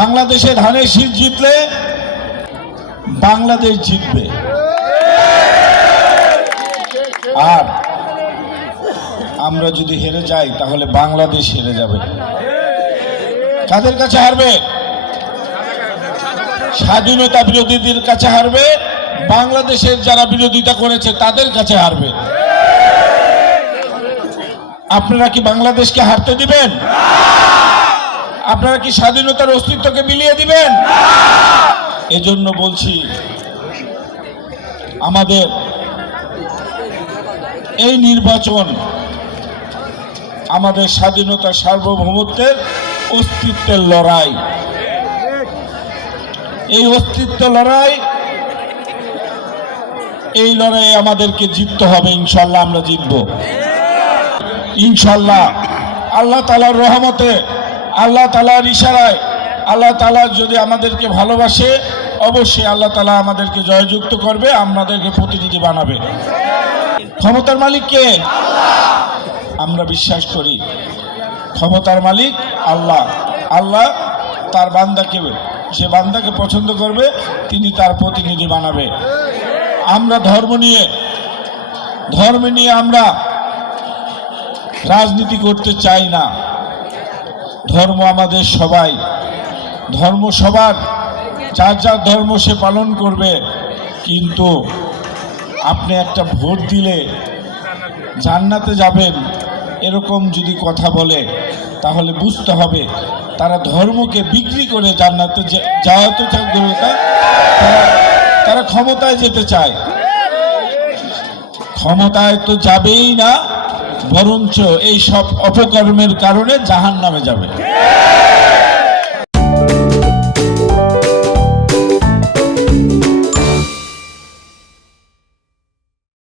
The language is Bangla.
বাংলাদেশে ধানের শীষ জিতলে বাংলাদেশ জিতবে, আর আমরা যদি হেরে যাই তাহলে বাংলাদেশ হেরে যাবে। কাদের কাছে হারবে? স্বাধীনতা বিরোধীদের কাছে হারবে, বাংলাদেশের যারা বিরোধিতা করেছে তাদের কাছে হারবে। আপনারা কি বাংলাদেশকে হারতে দিবেন? আপনারা কি স্বাধীনতার অস্তিত্বকে বিলিয়ে দিবেন? এজন্য বলছি, আমাদের এই নির্বাচন আমাদের স্বাধীনতা সার্বভৌমত্বের অস্তিত্বের লড়াই। এই অস্তিত্ব লড়াই, এই লড়াইয়ে আমাদেরকে জিততে হবে। ইনশাল্লাহ আমরা জিতব, ইনশাল্লাহ। আল্লাহ তাআলার রহমতে, আল্লাহ তাআলার ইশারায়, আল্লাহ তাআলা যদি আমাদেরকে ভালোবাসে, অবশ্যই আল্লাহ তাআলা আমাদেরকে জয়যুক্ত করবে, আমাদেরকে প্রতিনিধি বানাবে। ক্ষমতার মালিক কে? আমরা বিশ্বাস করি ক্ষমতার মালিক আল্লাহ। আল্লাহ তার বান্দাকে, সে বান্দাকে পছন্দ করবে, তিনি তার প্রতিনিধি বানাবে। আমরা ধর্ম নিয়ে আমরা রাজনীতি করতে চাই না। ধর্ম আমাদের সবাই, ধর্ম সবার, যার যার ধর্ম সে পালন করবে। কিন্তু আপনি একটা ভোট দিলে জান্নাতে যাবেন এরকম যদি কথা বলে, তাহলে বুঝতে হবে তারা ধর্মকে বিক্রি করে জান্নাতে যাওয়া তো তারা ক্ষমতায় যেতে চায়। ক্ষমতায় তো যাবেই না, বরঞ্চ এই সব অপকর্মের কারণে জাহান্নামে যাবে।